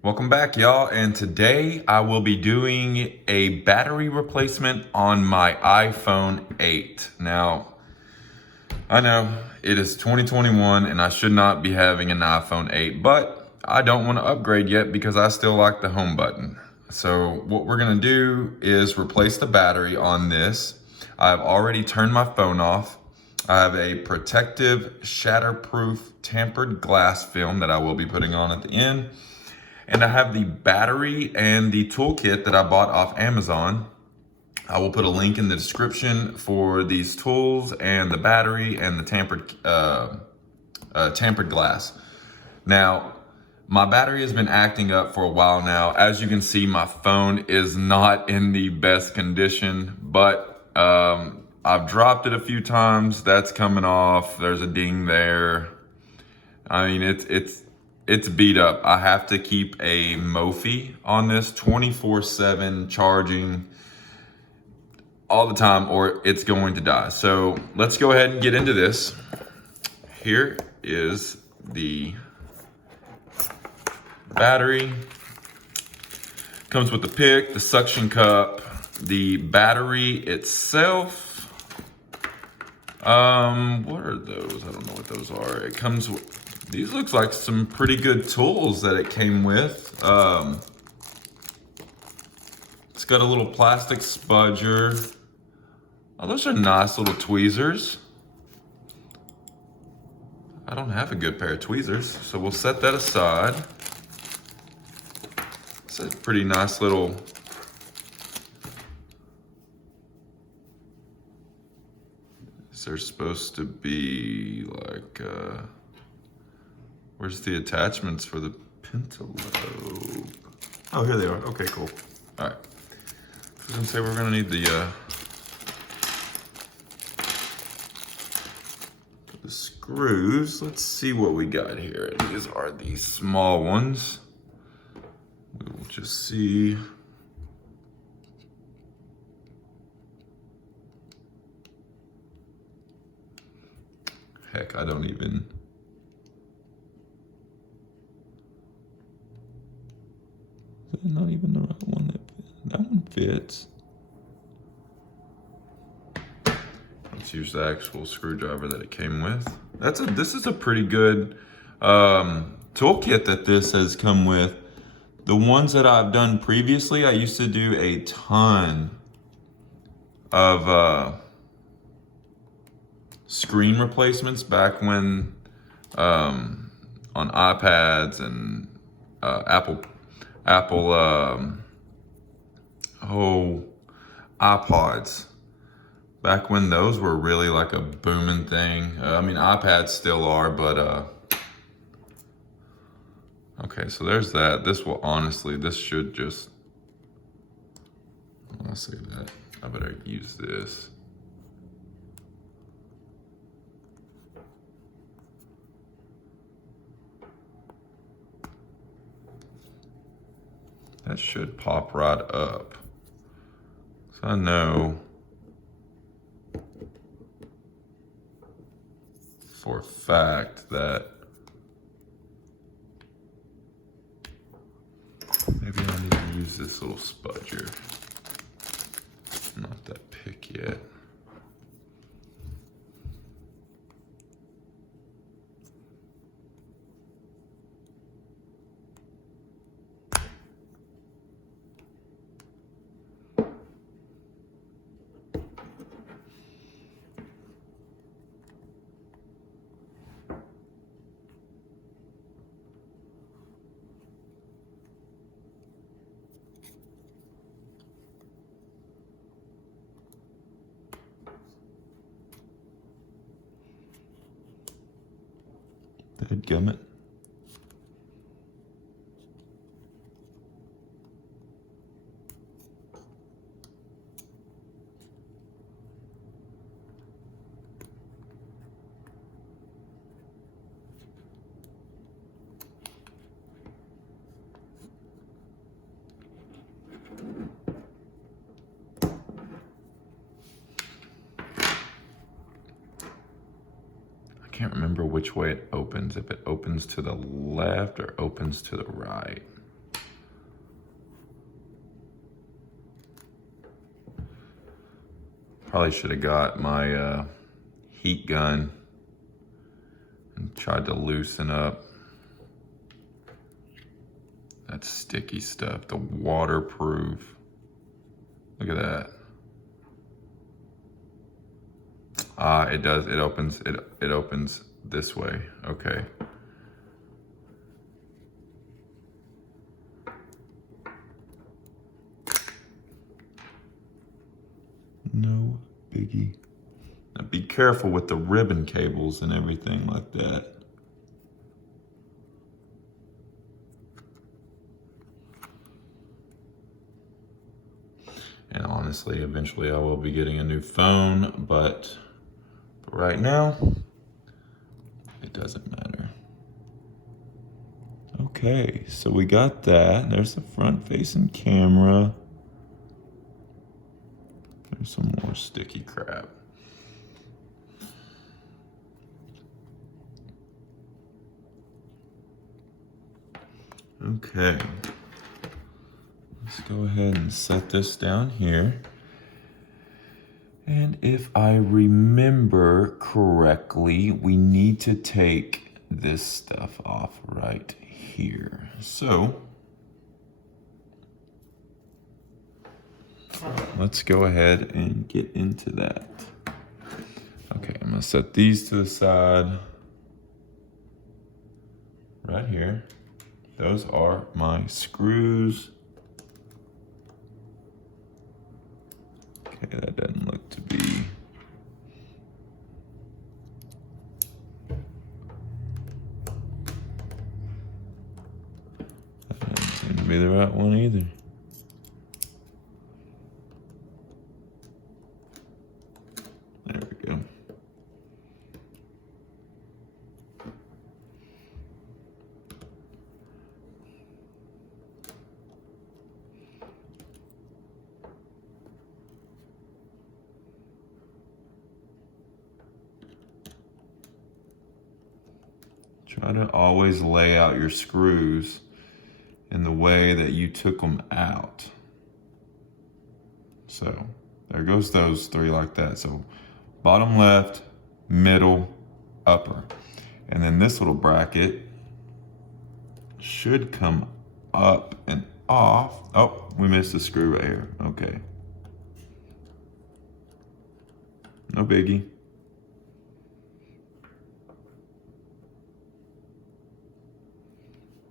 Welcome back, y'all, and today I will be doing a battery replacement on my iPhone 8. Now, I know it is 2021 and I should not be having an iPhone 8, but I don't want to upgrade yet because I still like the home button. So what we're gonna do is replace the battery on this. I've already turned my phone off. I have a protective, shatterproof, tempered glass film that I will be putting on at the end. And I have the battery and the toolkit that I bought off Amazon. I will put a link in the description for these tools and the battery and the tampered glass. Now, my battery has been acting up for a while now. As you can see, my phone is not in the best condition, but I've dropped it a few times. That's coming off. There's a ding there. I mean, it's beat up. I have to keep a Mophie on this 24/7 charging all the time or it's going to die. So let's go ahead and get into this. Here is the battery. Comes with the pick, the suction cup, the battery itself. What are those? I don't know what those are. It comes with, these looks like some pretty good tools that it came with. It's got a little plastic spudger. Oh, those are nice little tweezers. I don't have a good pair of tweezers, so we'll set that aside. It's a pretty nice little they're supposed to be like, where's the attachments for the pentalobe? Oh, here they are. Okay, cool. All right. I was gonna say we're gonna need the screws. Let's see what we got here. These are the small ones. We will just see. Heck, I don't even. Is that not even the right one? That one fits. Let's use the actual screwdriver that it came with. This is a pretty good toolkit that this has come with. The ones that I've done previously, I used to do a ton of screen replacements back when on iPads and Apple iPods. Back when those were really like a booming thing. I mean, iPads still are, but okay, so there's that. This will honestly, this should just, I'll say that. I better use this. That should pop right up. So I know for a fact that maybe I need to use this little spudger. Not that pick yet. Dadgummit. Can't remember which way it opens, if it opens to the left or opens to the right. Probably should have got my heat gun and tried to loosen up that sticky stuff, the waterproof. Look at that. It does, it opens this way, okay. No biggie. Now be careful with the ribbon cables and everything like that. And honestly, eventually I will be getting a new phone, but right now, it doesn't matter. Okay, so we got that. There's the front-facing camera. There's some more sticky crap. Okay. Let's go ahead and set this down here. And if I remember correctly, we need to take this stuff off right here. So let's go ahead and get into that. Okay, I'm gonna set these to the side right here. Those are my screws. Okay, that doesn't look to be. That doesn't seem to be the right one either. There we go. Try to always lay out your screws in the way that you took them out. So there goes those three like that. So bottom left, middle, upper. And then this little bracket should come up and off. Oh, we missed a screw right here. Okay. No biggie.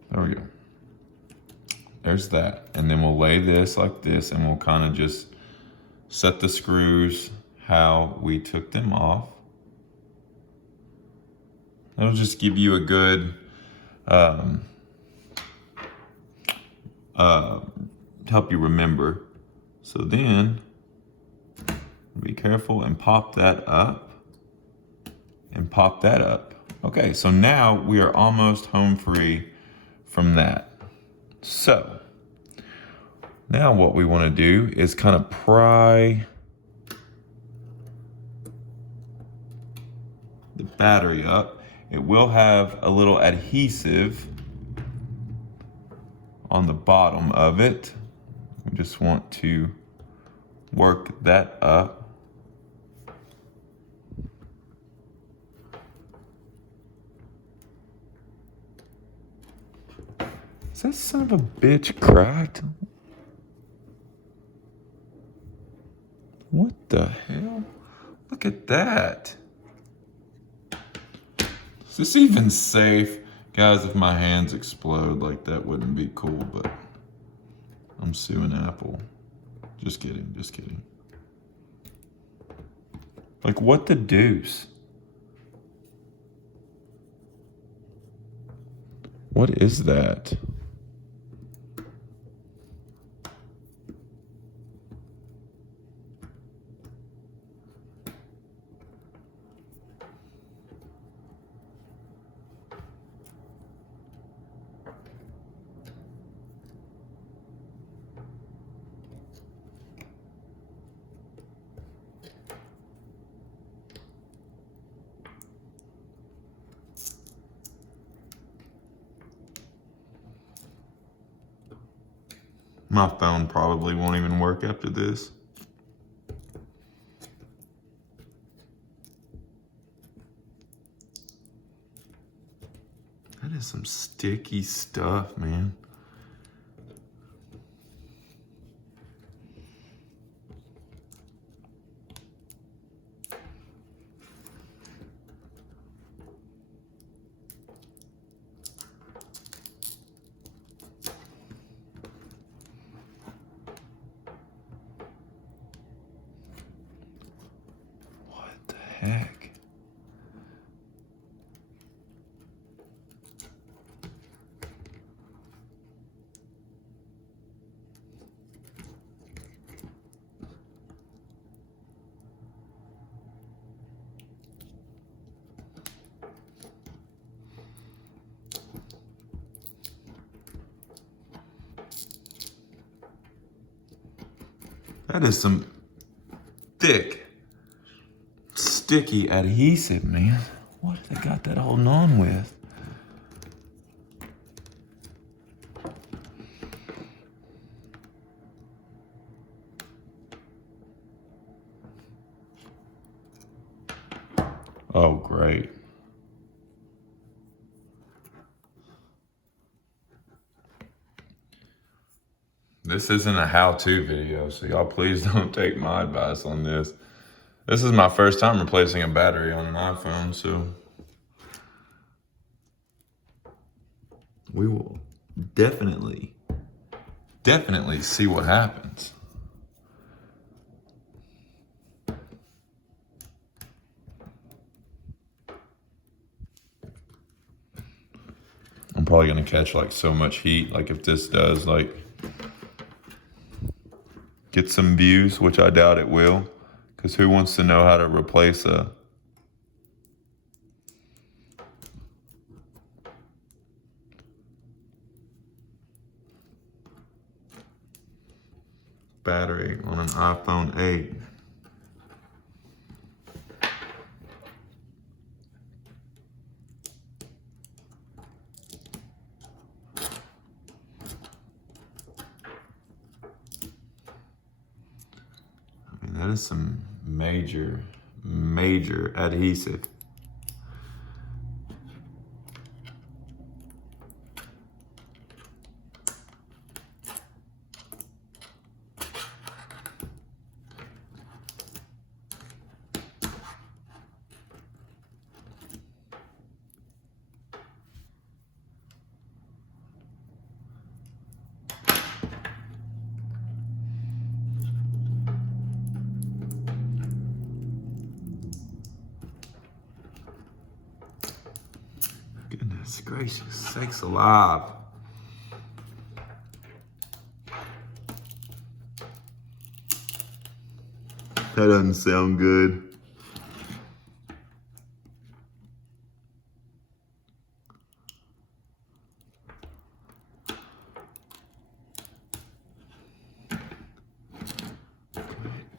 There we go. There's that. And then we'll lay this like this and we'll kind of just set the screws how we took them off. That'll just give you a good help you remember. So then be careful and pop that up and pop that up. Okay, so now we are almost home free from that. So now what we want to do is kind of pry the battery up. It will have a little adhesive on the bottom of it. We just want to work that up. Is that son of a bitch cracked? What the hell? Look at that. Is this even safe? Guys, if my hands explode, like that wouldn't be cool, but I'm suing Apple. Just kidding, just kidding. Like what the deuce? What is that? My phone probably won't even work after this. some sticky stuff, man. What the heck? That is some thick, sticky adhesive, man. What have they got that holding on with? Oh, great. This isn't a how-to video, so y'all please don't take my advice on this. This is my first time replacing a battery on an iPhone, so we will definitely see what happens. I'm probably gonna catch like so much heat, like if this does like get some views, which I doubt it will, because who wants to know how to replace a battery on an iPhone 8? I mean, that is some major adhesive. Goodness gracious, sakes alive. That doesn't sound good.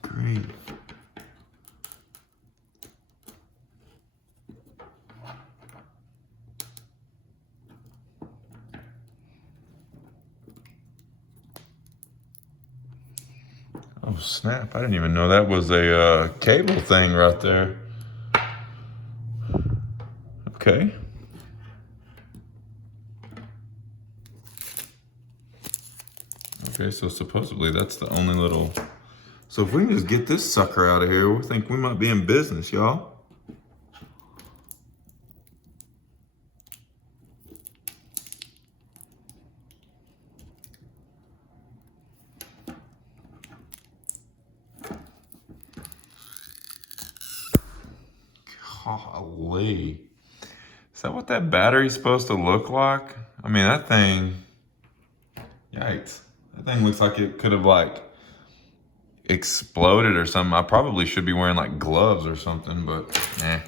Great. Oh snap, I didn't even know that was a cable thing right there. Okay. Okay, so supposedly that's the only little... So if we can just get this sucker out of here, we think we might be in business, y'all. Golly. Is that what that battery's supposed to look like? I mean, that thing, yikes. That thing looks like it could have like exploded or something. I probably should be wearing like gloves or something, but eh.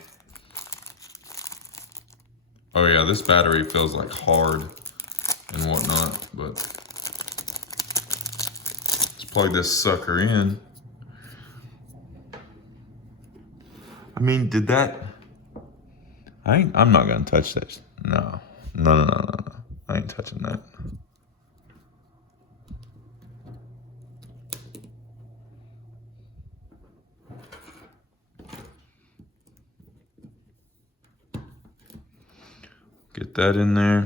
Oh yeah, this battery feels like hard and whatnot, but let's plug this sucker in. I mean, did that, I'm not gonna touch this. No. I ain't touching that. Get that in there.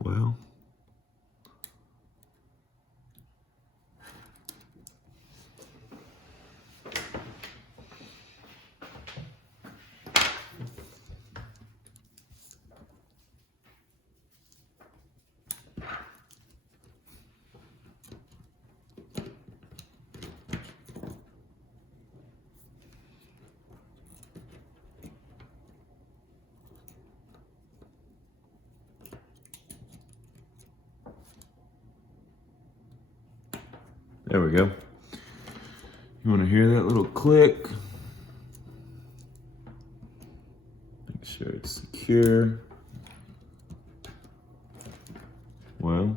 Well, there we go. You want to hear that little click? Make sure it's secure. Well,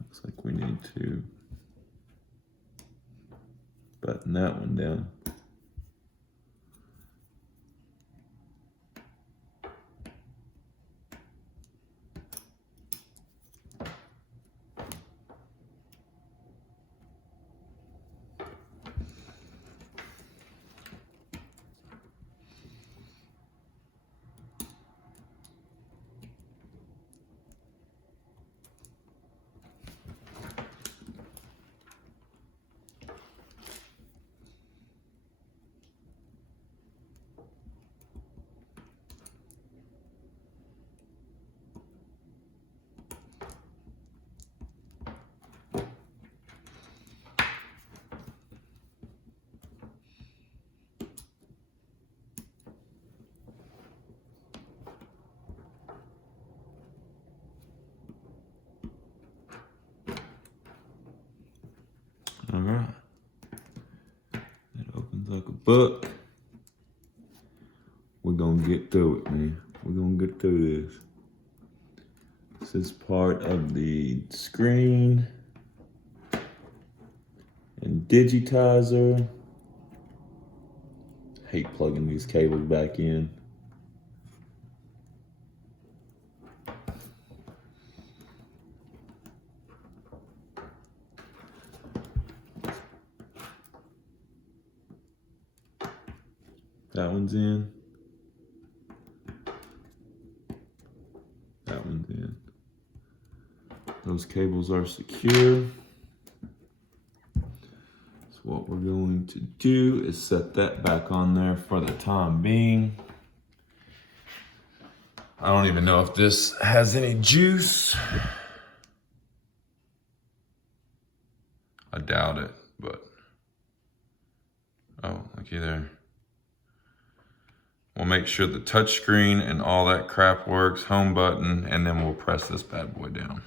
looks like we need to button that one down. All right. It opens like a book. We're gonna get through it, man. We're gonna get through this. This is part of the screen and digitizer. Hate plugging these cables back in. That one's in. That one's in. Those cables are secure. So what we're going to do is set that back on there for the time being. I don't even know if this has any juice. I doubt it, but oh, looky there. We'll make sure the touch screen and all that crap works, home button, and then we'll press this bad boy down.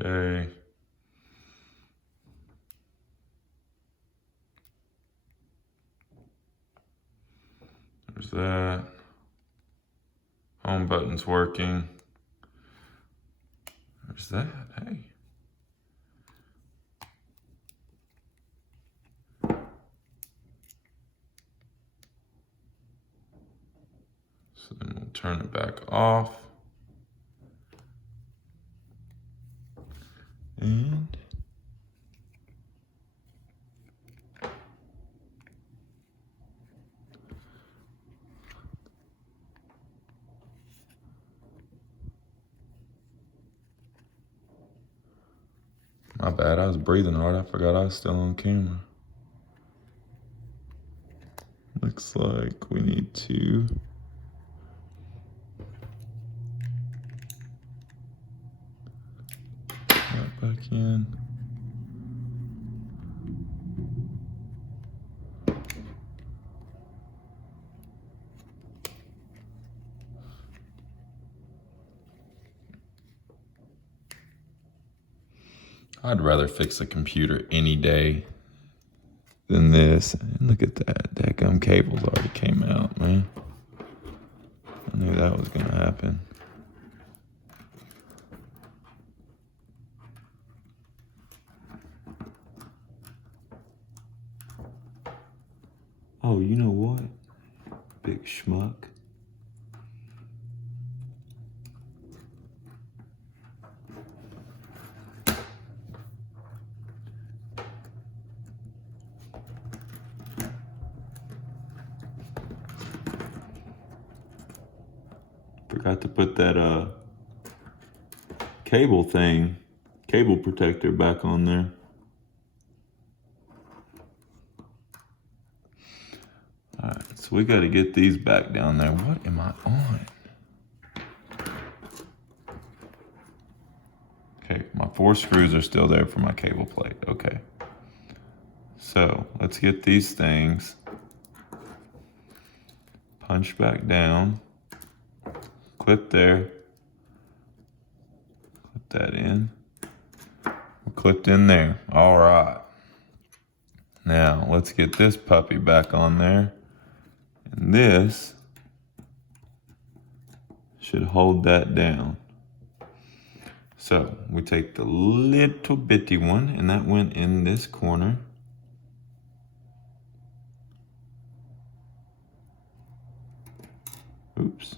Okay. There's that. Home button's working. There's that. Hey. So then we'll turn it back off. And my bad, I was breathing hard. I forgot I was still on camera. Looks like we need to put that back in. I'd rather fix a computer any day than this. And look at that. That gum cable's already came out, man. I knew that was gonna happen. Oh, you know what? Big schmuck. Forgot to put that cable protector back on there. All right, so we got to get these back down there. What am I on? Okay, my 4 screws are still there for my cable plate. Okay. So let's get these things punched back down. Clip there. Clip that in. Clipped in there. All right. Now let's get this puppy back on there. And this should hold that down. So we take the little bitty one, and that went in this corner. Oops.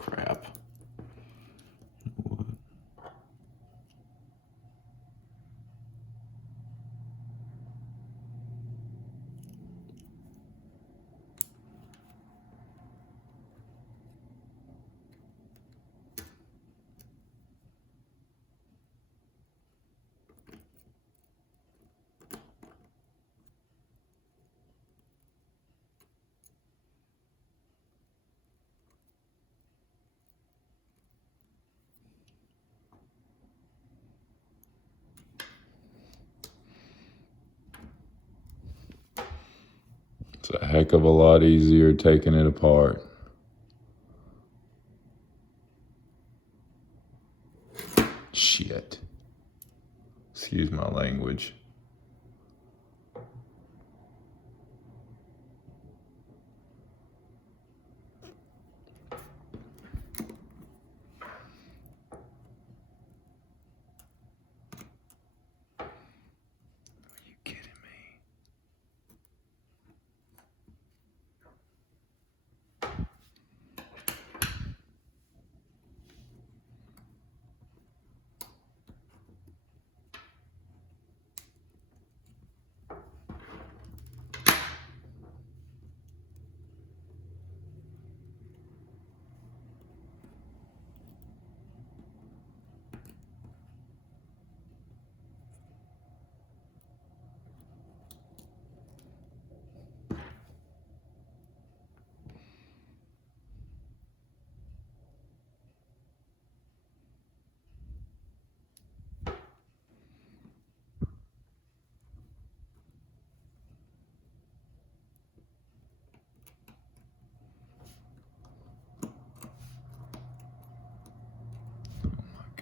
Crap. What? It's a heck of a lot easier taking it apart. Shit. Excuse my language. Are you kidding me?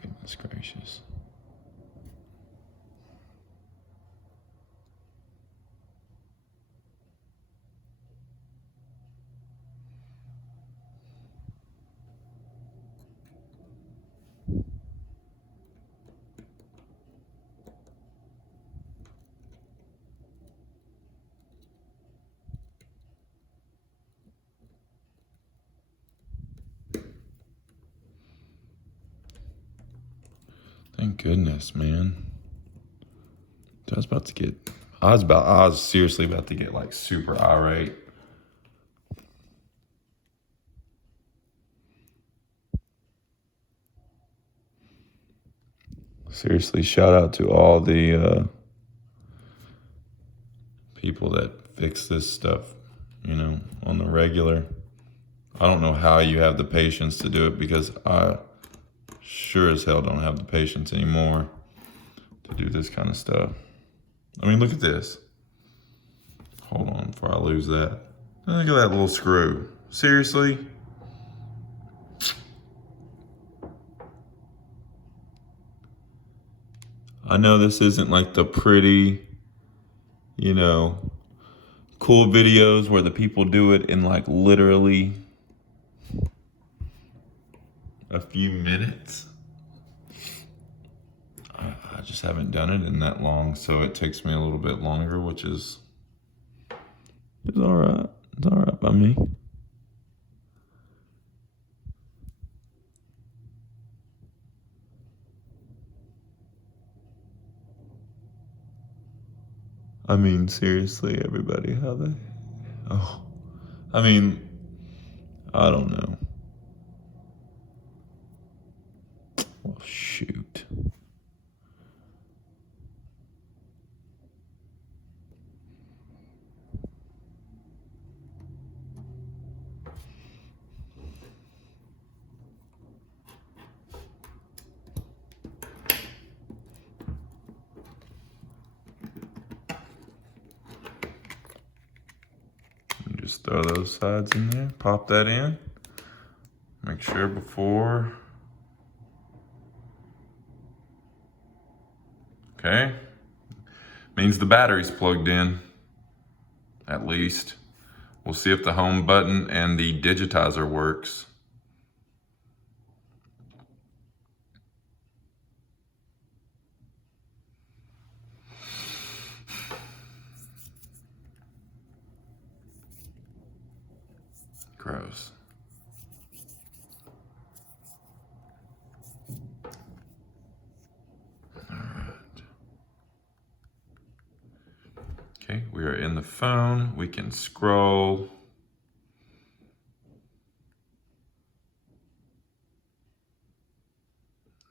Goodness gracious. Thank goodness, man. I was seriously about to get like super irate. Seriously, shout out to all the people that fix this stuff, on the regular. I don't know how you have the patience to do it, because I sure as hell don't have the patience anymore to do this kind of stuff. I mean, look at this. Hold on before I lose that. Look at that little screw. Seriously? I know this isn't like the pretty, cool videos where the people do it in like literally a few minutes. I just haven't done it in that long, so it takes me a little bit longer, which is all right. It's all right by me. I mean, seriously, everybody, I don't know. Well, shoot. Just throw those sides in there, pop that in. Make sure before. Okay. Means the battery's plugged in, at least. We'll see if the home button and the digitizer works. Gross. All right. Okay, we are in the phone. We can scroll.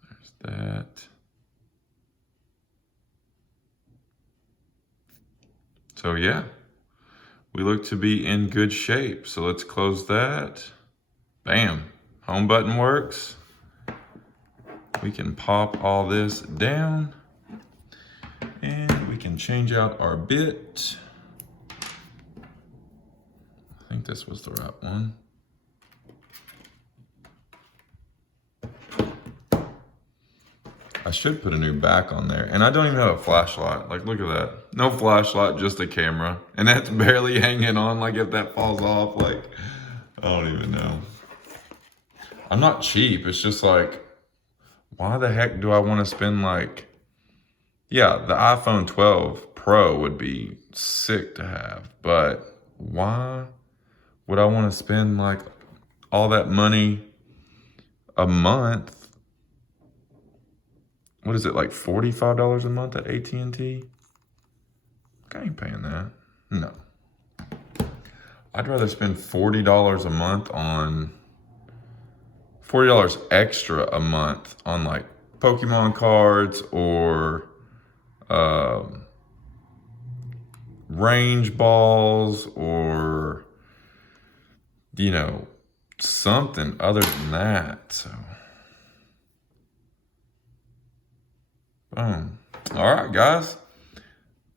There's that. So yeah, we look to be in good shape. So let's close that. Bam, home button works. We can pop all this down and we can change out our bit. I think this was the right one. I should put a new back on there. And I don't even have a flashlight. Like, look at that. No flashlight, just a camera. And that's barely hanging on. Like, if that falls off, like, I don't even know. I'm not cheap. It's just like, why the heck do I want to spend like, yeah, the iPhone 12 Pro would be sick to have. But why would I want to spend like all that money a month? What is it, like $45 a month at AT&T? I ain't paying that. No. I'd rather spend $40 a month on, $40 extra a month on like Pokemon cards or range balls or, something other than that. So, boom. All right, guys.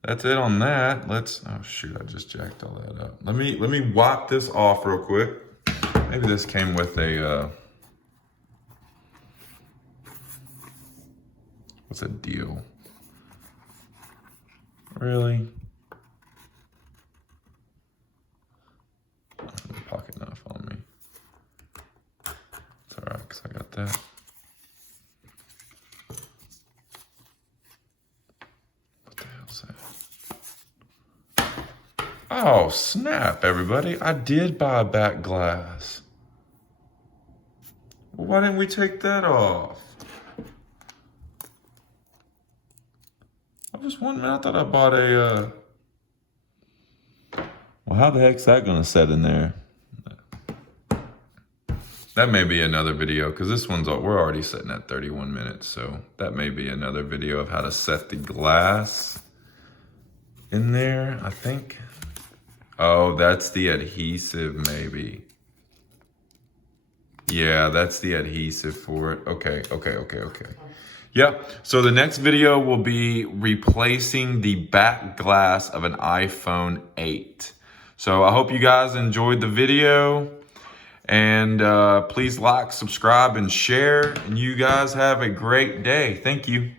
That's it on that. Oh shoot, I just jacked all that up. Let me wipe this off real quick. Maybe this came with a, what's a deal? Really? Pocket knife on me. It's all right, because I got that. What the hell's that? Oh, snap, everybody. I did buy a back glass. Well, why didn't we take that off? I was wondering, I thought I bought a, well, how the heck's that gonna set in there? That may be another video, because this one's, we're already sitting at 31 minutes, so that may be another video of how to set the glass in there, I think. Oh, that's the adhesive, maybe. Yeah, that's the adhesive for it. Okay. Yep, so the next video will be replacing the back glass of an iPhone 8. So I hope you guys enjoyed the video. And please like, subscribe, and share. And you guys have a great day. Thank you.